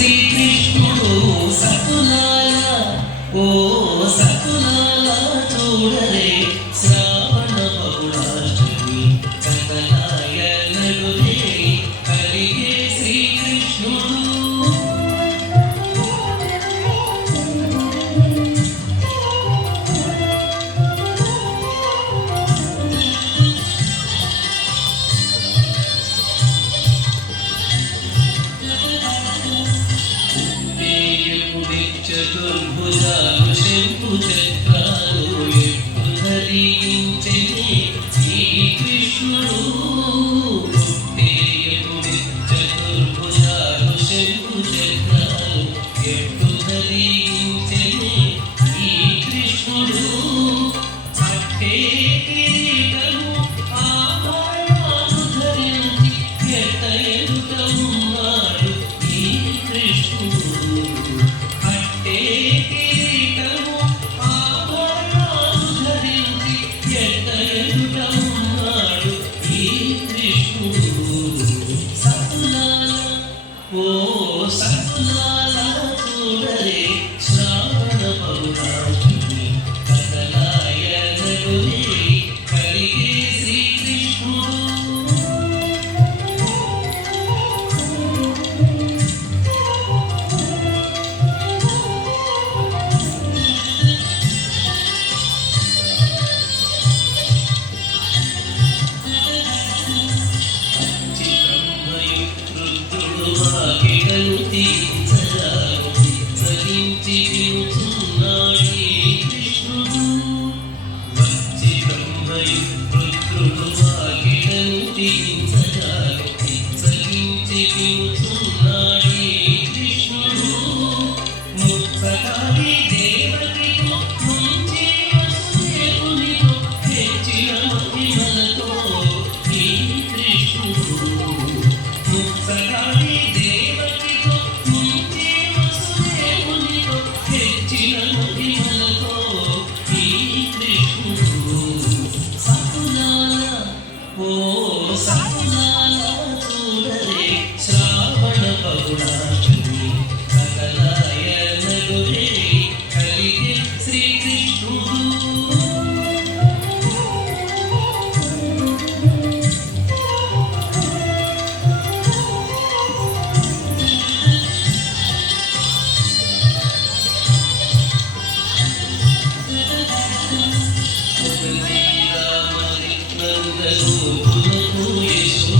శ్రీకృష్ణుడు సకునాల ఓ సకునాల చూడరే శ్రావణ పౌడాష్టమి కదల চতুর্ভুজা সে পূজা విష్ణువు. సప్నాలు ఓ సప్నా బిడ్డలు యేసులు